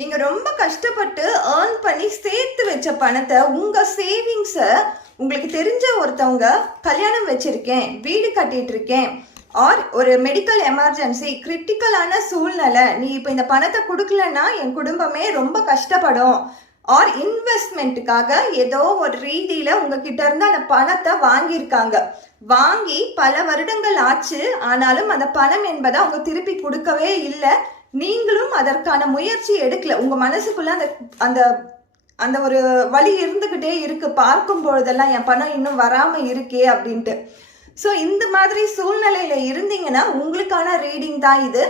நீங்க ரொம்ப கஷ்டப்பட்டு ஏர்ன் பண்ணி சேர்த்து வச்ச பணத்தை உங்க சேவிங்ஸை உங்களுக்கு தெரிஞ்ச ஒருத்தவங்க கல்யாணம் வச்சிருக்கேன், வீடு கட்டிட்டு இருக்கேன், ஆர் ஒரு மெடிக்கல் எமர்ஜென்சி கிரிட்டிக்கலான சூழ்நிலை, நீ இப்போ இந்த பணத்தை கொடுக்கலன்னா என் குடும்பமே ரொம்ப கஷ்டப்படும், ஆர் இன்வெஸ்ட்மெண்ட்டுக்காக ஏதோ ஒரு ரீதியில உங்ககிட்ட இருந்து அந்த பணத்தை வாங்கியிருக்காங்க. வாங்கி பல வருடங்கள் ஆச்சு, ஆனாலும் அந்த பணம் என்பதை அவங்க திருப்பி கொடுக்கவே இல்லை. நீங்களும் அதற்கான முயற்சி எடுக்கல. உங்க மனசுக்குள்ள அந்த அந்த அந்த ஒரு வழி இருந்துகிட்டே இருக்கு, பார்க்கும் பொழுதெல்லாம் என் பணம் இன்னும் வராம இருக்கே அப்படின்ட்டு. ஸோ இந்த மாதிரி சூழ்நிலையில இருந்தீங்கன்னா உங்களுக்கான ரீடிங் தான் இது.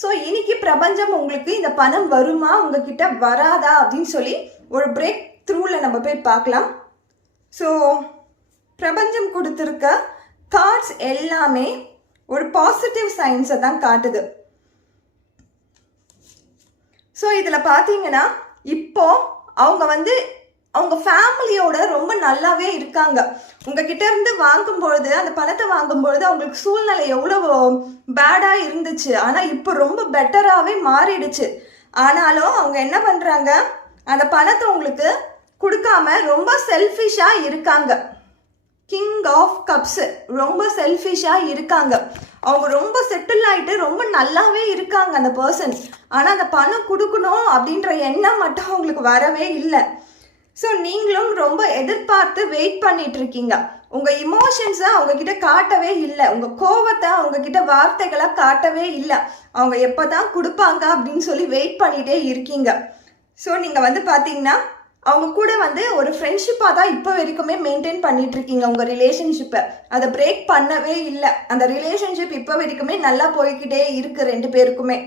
ஸோ இன்னைக்கு பிரபஞ்சம் உங்களுக்கு இந்த பணம் வருமா உங்ககிட்ட வராதா அப்படின்னு சொல்லி ஒரு பிரேக் த்ரூல நம்ம போய் பார்க்கலாம். ஸோ பிரபஞ்சம் கொடுத்துருக்க கார்ட்ஸ் எல்லாமே ஒரு பாசிட்டிவ் சைன்ஸை தான் காட்டுது. ஸோ இதில் பார்த்தீங்கன்னா இப்போ அவங்க அவங்க ஃபேமிலியோட ரொம்ப நல்லாவே இருக்காங்க. உங்ககிட்ட இருந்து வாங்கும்பொழுது, அந்த பணத்தை வாங்கும்பொழுது அவங்களுக்கு சூழ்நிலை எவ்வளோ பேடாக இருந்துச்சு, ஆனால் இப்போ ரொம்ப பெட்டராகவே மாறிடுச்சு. ஆனாலும் அவங்க என்ன பண்ணுறாங்க, அந்த பணத்தை உங்களுக்கு கொடுக்காம ரொம்ப செல்ஃபிஷாக இருக்காங்க. கிங் ஆஃப் கப்ஸ், ரொம்ப செல்ஃபிஷாக இருக்காங்க. அவங்க ரொம்ப செட்டில் ஆகிட்டு ரொம்ப நல்லாவே இருக்காங்க அந்த பர்சன். ஆனால் அந்த பணம் கொடுக்கணும் அப்படின்ற எண்ணம் மட்டும் அவங்களுக்கு வரவே இல்லை. ஸோ நீங்களும் ரொம்ப எதிர்பார்த்து வெயிட் பண்ணிட்டு இருக்கீங்க. உங்கள் இமோஷன்ஸை அவங்கக்கிட்ட காட்டவே இல்லை, உங்கள் கோபத்தை அவங்கக்கிட்ட வார்த்தைகளாக காட்டவே இல்லை. அவங்க எப்போ தான் கொடுப்பாங்க அப்படின்னு சொல்லி வெயிட் பண்ணிகிட்டே இருக்கீங்க. ஸோ நீங்கள் பார்த்தீங்கன்னா அவங்க கூட ஒரு ஃப்ரெண்ட்ஷிப்பாக தான் இப்போ வரைக்குமே மெயின்டைன் பண்ணிட்டு இருக்கீங்க உங்கள் ரிலேஷன்ஷிப்பை. அதை பிரேக் பண்ணவே இல்லை. அந்த ரிலேஷன்ஷிப் இப்போ வரைக்குமே நல்லா போய்கிட்டே இருக்கு ரெண்டு பேருக்குமே.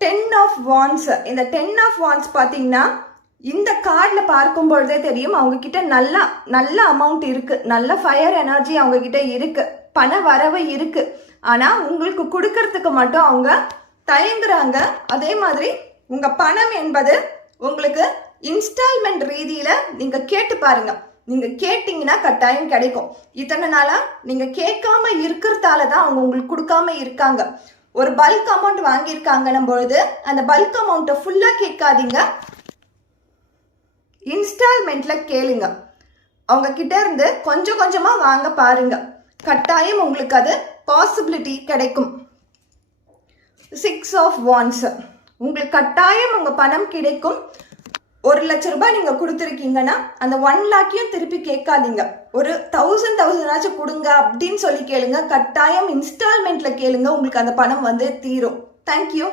10 ஆஃப் வாண்ட்ஸ், இந்த 10 ஆஃப் வாண்ட்ஸ் பார்த்தீங்கன்னா இந்த கார்டில் பார்க்கும் பொழுதே தெரியும் அவங்க கிட்ட நல்ல அமௌண்ட் இருக்கு, நல்ல ஃபயர் எனர்ஜி அவங்க கிட்ட இருக்கு, பண வரவு இருக்கு. ஆனால் உங்களுக்கு கொடுக்கறதுக்கு மட்டும் அவங்க தயங்குறாங்க. அதே மாதிரி உங்க பணம் என்பது உங்களுக்கு இன்ஸ்டால்மெண்ட் ரீதியில நீங்க கேட்டு பாருங்க. நீங்க கேட்டீங்கன்னா கட்டாயம் கிடைக்கும். இத்தனை நாளா நீங்க கேட்காம இருக்கிறதால தான் அவங்க உங்களுக்கு கொடுக்காம இருக்காங்க. ஒரு பல்க் அமௌண்ட் வாங்கியிருக்காங்கன்னும் பொழுது அந்த பல்க் அமௌண்ட்டை ஃபுல்லா கேட்காதீங்க, இன்ஸ்டால்மெண்ட்ல கேளுங்க. அவங்க கிட்ட இருந்து கொஞ்சம் கொஞ்சமா வாங்க பாருங்க, கட்டாயம் உங்களுக்கு அது பாசிபிலிட்டி கிடைக்கும். 6 ஆஃப் வாண்ட்ஸ், உங்களுக்கு கட்டாயம் உங்க பணம் கிடைக்கும். 1 லட்ச ரூபாய் நீங்க கொடுத்துருக்கீங்கன்னா அந்த 1 லாக்கையும் திருப்பி கேட்காதீங்க. ஒரு 1000 கொடுங்க அப்படின்னு சொல்லி கேளுங்க. கட்டாயம் இன்ஸ்டால்மெண்ட்ல கேளுங்க, உங்களுக்கு அந்த பணம் தீரும். தேங்க்யூ.